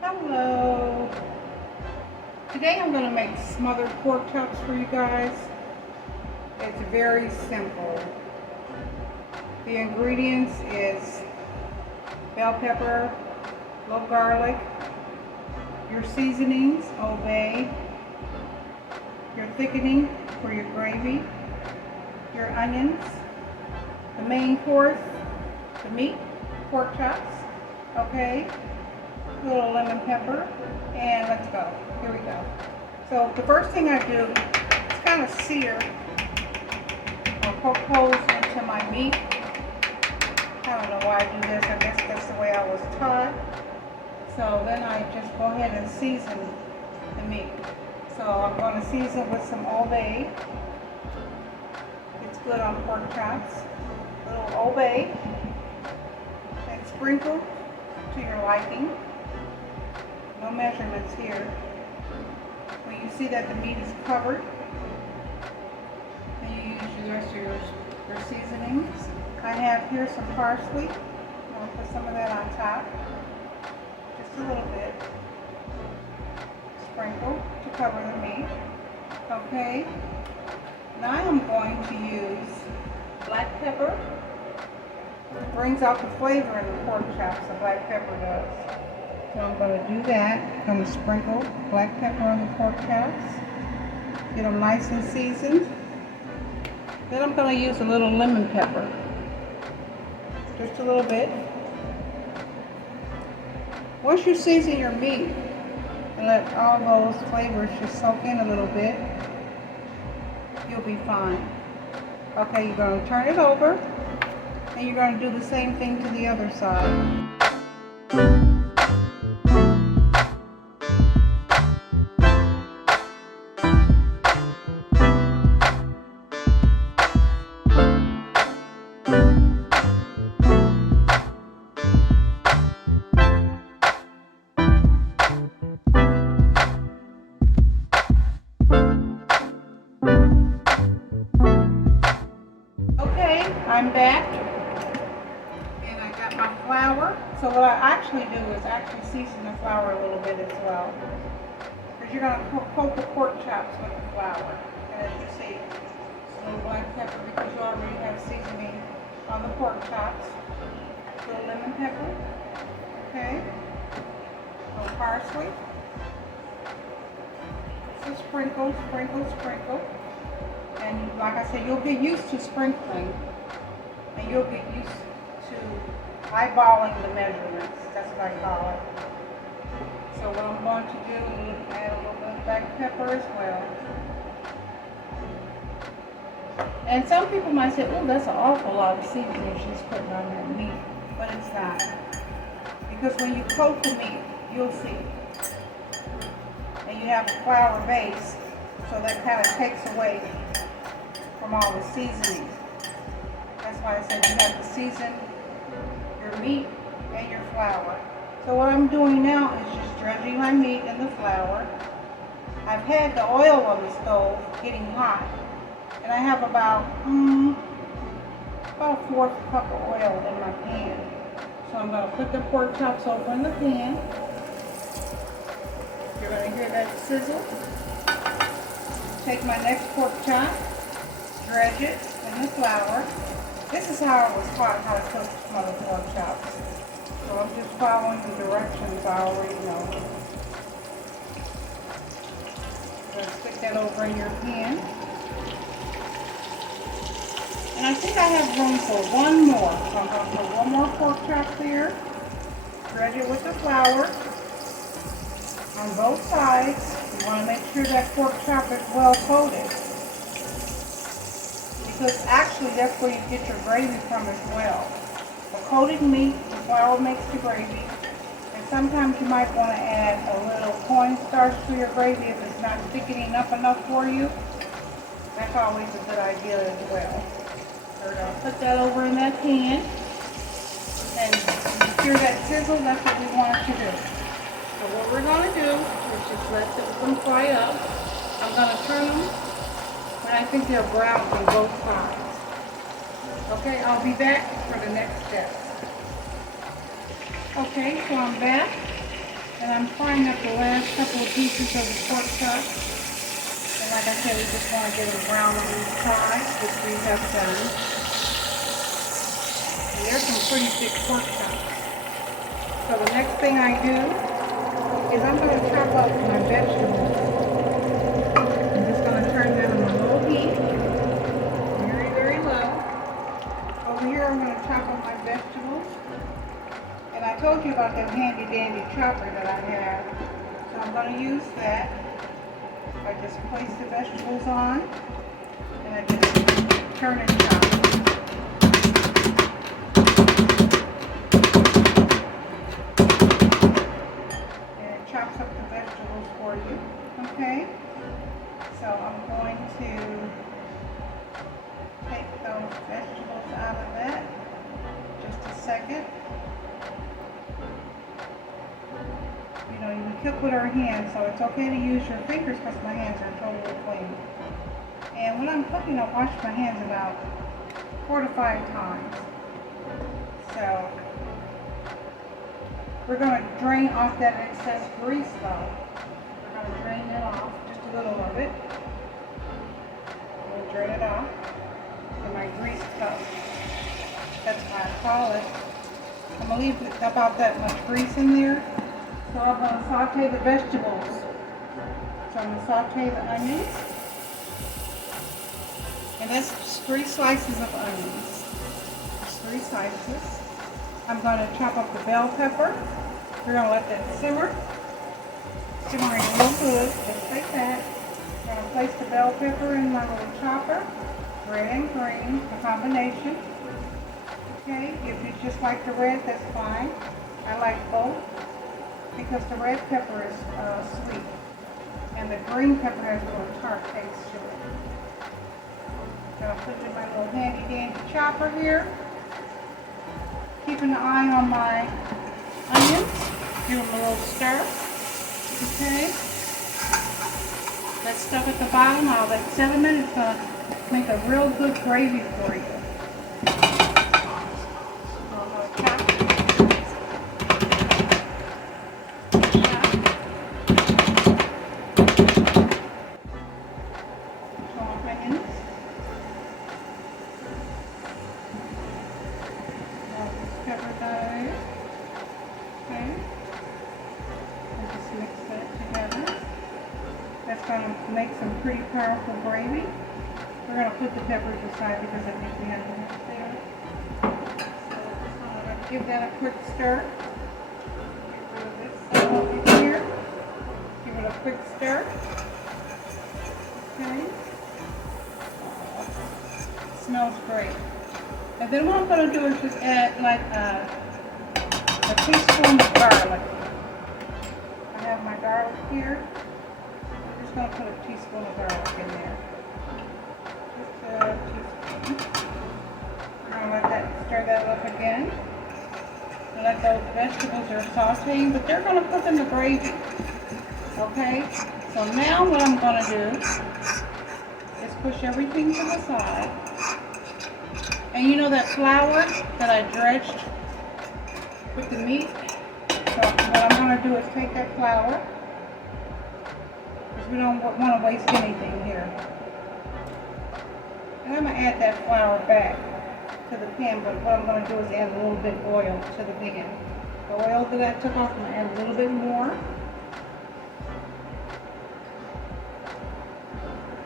Hello. Today I'm going to make smothered pork chops for you guys. It's very simple. The ingredients is bell pepper, little garlic, your seasonings, Old Bay, your thickening for your gravy, your onions, the main course, the meat, pork chops, okay, a little lemon pepper, and let's go. Here we go. So the first thing I do is kind of sear or poke holes into my meat. I don't know why I do this. I guess that's the way I was taught. So then I just go ahead and season the meat. So I'm going to season with some Old Bay. It's good on pork chops. A little Old Bay. And sprinkle to your liking. No measurements here. When you see that the meat is covered, then you use the rest of your seasonings. I have here some parsley. I'm going to put some of that on top. Just a little bit. Sprinkle to cover the meat. Okay. Now I'm going to use black pepper. It brings out the flavor in the pork chops, the black pepper does. So I'm going to do that. I'm going to sprinkle black pepper on the pork chops. Get them nice and seasoned. Then I'm going to use a little lemon pepper. Just a little bit. Once you season your meat and let all those flavors just soak in a little bit, you'll be fine. Okay, you're going to turn it over and you're going to do the same thing to the other side. I'm back, and I got my flour. So what I actually do is actually season the flour a little bit as well, because you're going to coat the pork chops with the flour. And as you see, a little black pepper because you already have seasoning on the pork chops. A little lemon pepper, okay. A little parsley. So sprinkle, sprinkle, sprinkle. And like I said, you'll get used to sprinkling. And you'll get used to eyeballing the measurements. That's what I call it. So what I'm going to do is add a little bit of black pepper as well. And some people might say, oh, that's an awful lot of seasoning she's putting on that meat. But it's not. Because when you coat the meat, you'll see. And you have a flour base, so that kind of takes away from all the seasoning. That's why I said you have to season your meat and your flour. So what I'm doing now is just dredging my meat in the flour. I've had the oil on the stove getting hot, and I have about a fourth cup of oil in my pan. So I'm going to put the pork chops over in the pan. You're going to hear that sizzle. Take my next pork chop, dredge it in the flour. This is how I was taught how to cook smothered pork chops. So I'm just following the directions I already know. So stick that over in your pan. And I think I have room for one more. So I'm going to put one more pork chop here. Dredge it with the flour on both sides. You want to make sure that pork chop is well coated. Because actually that's where you get your gravy from as well. The coated meat, the flour makes the gravy. And sometimes you might want to add a little cornstarch to your gravy if it's not thickening up enough for you. That's always a good idea as well. So we're going to put that over in that pan. And you hear that sizzle, that's what we want to do. So what we're going to do is just let them fry up. I'm going to turn them when I think they're brown on both sides. Okay, I'll be back for the next step. Okay, so I'm back, and I'm frying up the last couple of pieces of the pork chop. And like I said, we just want to get them brown on each side, which we have done. And there's some pretty thick pork chops. So the next thing I do is I'm going to chop up my vegetables. I'm just going to turn them on a low heat, very, very low. Over here, I'm going to chop up my vegetables. And I told you about that handy dandy chopper that I have. So I'm going to use that. I just place the vegetables on, and I just turn and chop. And it chops up the vegetables for you. Okay? So I'm going to take those vegetables out of that. Just a second. You know, we cook with our hands, so it's okay to use your fingers because my hands are totally clean. And when I'm cooking, I wash my hands about 4 to 5 times. So we're going to drain off that excess grease though. We're going to drain it off, just a little of it. I'm going to drain it off in my grease cup. That's what I call it. I'm going to leave about that much grease in there. So I'm going to saute the vegetables. So I'm going to saute the onions. And that's just 3 slices of onions. Just 3 slices. I'm going to chop up the bell pepper. We're going to let that simmer. Simmering real good, just like that. I'm going to place the bell pepper in my little chopper. Red and green, a combination. Okay, if you just like the red, that's fine. I like both, because the red pepper is sweet, and the green pepper has a little tart taste to it. So I'll put it in my little handy dandy chopper here. Keeping an eye on my onions. Give them a little stir. Okay. That stuff at the bottom, I'll let 7 minutes make a real good gravy for you. Pepper dye. Okay. And just mix that together. That's going to make some pretty powerful gravy. We're going to put the peppers aside because I think we have enough there. So I'm going to give that a quick stir. Get rid of this over here. Give it a quick stir. Okay. Smells great. And then what I'm going to do is just add like a teaspoon of garlic. I have my garlic here. I'm just going to put a teaspoon of garlic in there. Just a teaspoon. We're going to let that, stir that up again. And let those vegetables are sauteing, but they're going to cook in the gravy. Okay? So now what I'm going to do is push everything to the side. And you know that flour that I dredged with the meat? So what I'm going to do is take that flour, because we don't want to waste anything here. And I'm going to add that flour back to the pan, but what I'm going to do is add a little bit of oil to the pan. The oil that I took off, I'm going to add a little bit more.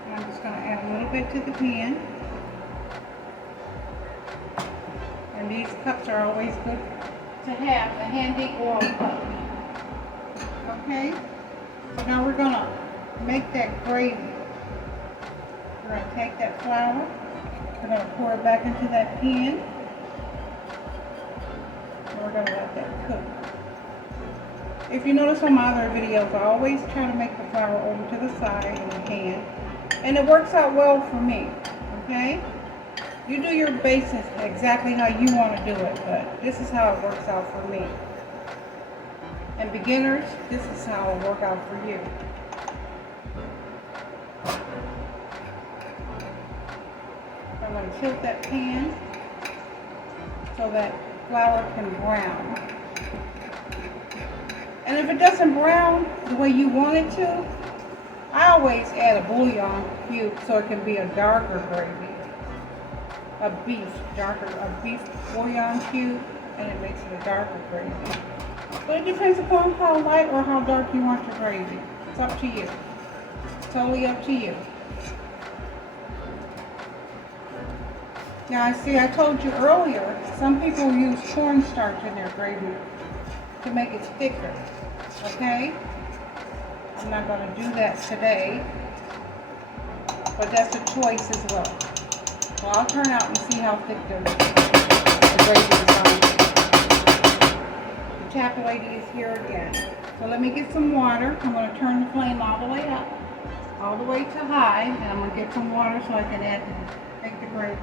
And I'm just going to add a little bit to the pan. And these cups are always good to have, a handy oil cup. Okay? So now we're going to make that gravy. We're going to take that flour, we're going to pour it back into that pan, and we're going to let that cook. If you notice on my other videos, I always try to make the flour over to the side in the pan, and it works out well for me. Okay? You do your bases exactly how you want to do it, but this is how it works out for me. And beginners, this is how it'll work out for you. I'm going to tilt that pan so that flour can brown. And if it doesn't brown the way you want it to, I always add a bouillon cube so it can be a darker gravy. A beef bouillon cube, and it makes it a darker gravy. But it depends upon how light or how dark you want your gravy. It's up to you. Totally up to you. Now, I told you earlier, some people use cornstarch in their gravy to make it thicker, okay? I'm not going to do that today, but that's a choice as well. So I'll turn out and see how thick the gravy is going to be. The tap lady is here again. So let me get some water. I'm going to turn the flame all the way up, all the way to high, and I'm going to get some water so I can make the gravy.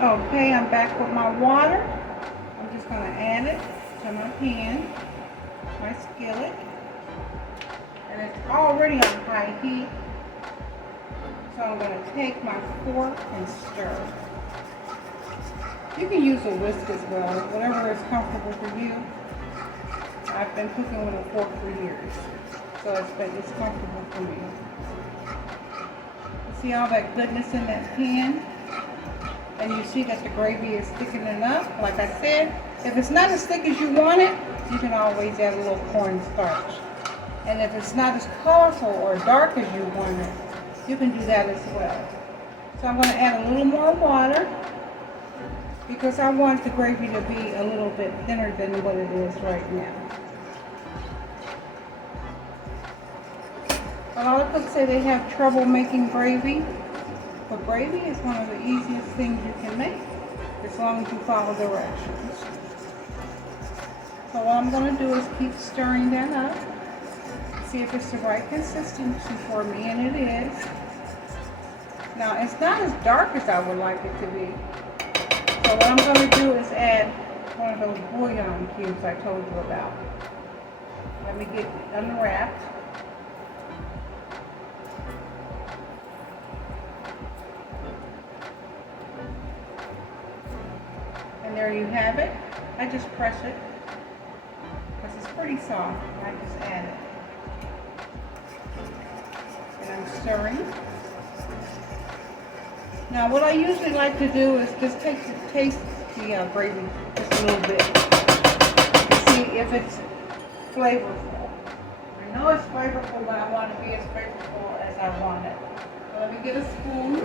Okay, I'm back with my water. I'm just going to add it to my pan, my skillet, and it's already on high heat. So I'm going to take my fork and stir. You can use a whisk as well, whatever is comfortable for you. I've been cooking with a fork for years, so it's comfortable for me. See all that goodness in that pan? And you see that the gravy is thickening up. Like I said, if it's not as thick as you want it, you can always add a little cornstarch. And if it's not as colorful or dark as you want it, you can do that as well. So I'm going to add a little more water because I want the gravy to be a little bit thinner than what it is right now. A lot of cooks say they have trouble making gravy. But gravy is one of the easiest things you can make, as long as you follow directions. So what I'm going to do is keep stirring that up, see if it's the right consistency for me, and it is. Now, it's not as dark as I would like it to be. So what I'm going to do is add one of those bouillon cubes I told you about. Let me get it unwrapped. And there you have it. I just press it because it's pretty soft. I just add it. And I'm stirring. Now what I usually like to do is just taste the gravy just a little bit to see if it's flavorful. I know it's flavorful, but I want it to be as flavorful as I want it. So let me get a spoon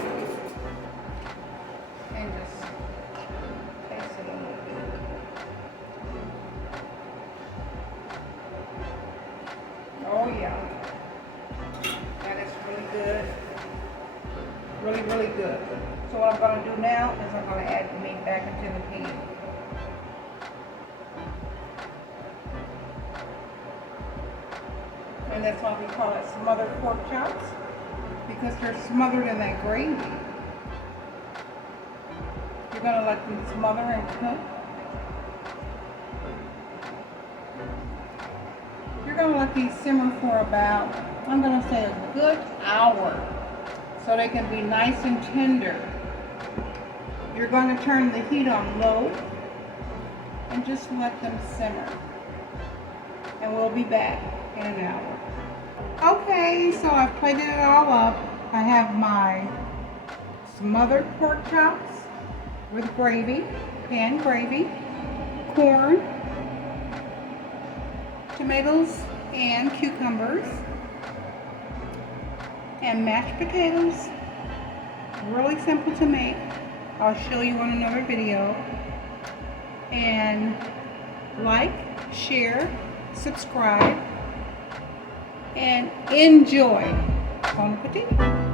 and just taste it a little bit. Oh yeah, that is really good. Really, really good. So what I'm going to do now is I'm going to add the meat back into the pan. And that's why we call it smothered pork chops, because they're smothered in that gravy. You're going to let them smother and cook. You're going to let these simmer for about, I'm going to say a good hour, so they can be nice and tender. You're going to turn the heat on low and just let them simmer. And we'll be back in an hour. Okay, so I've plated it all up. I have my smothered pork chops with gravy, pan gravy, corn, tomatoes and cucumbers, and mashed potatoes. Really simple to make. I'll show you on another video. And like, share, subscribe, and enjoy. Bon appetit.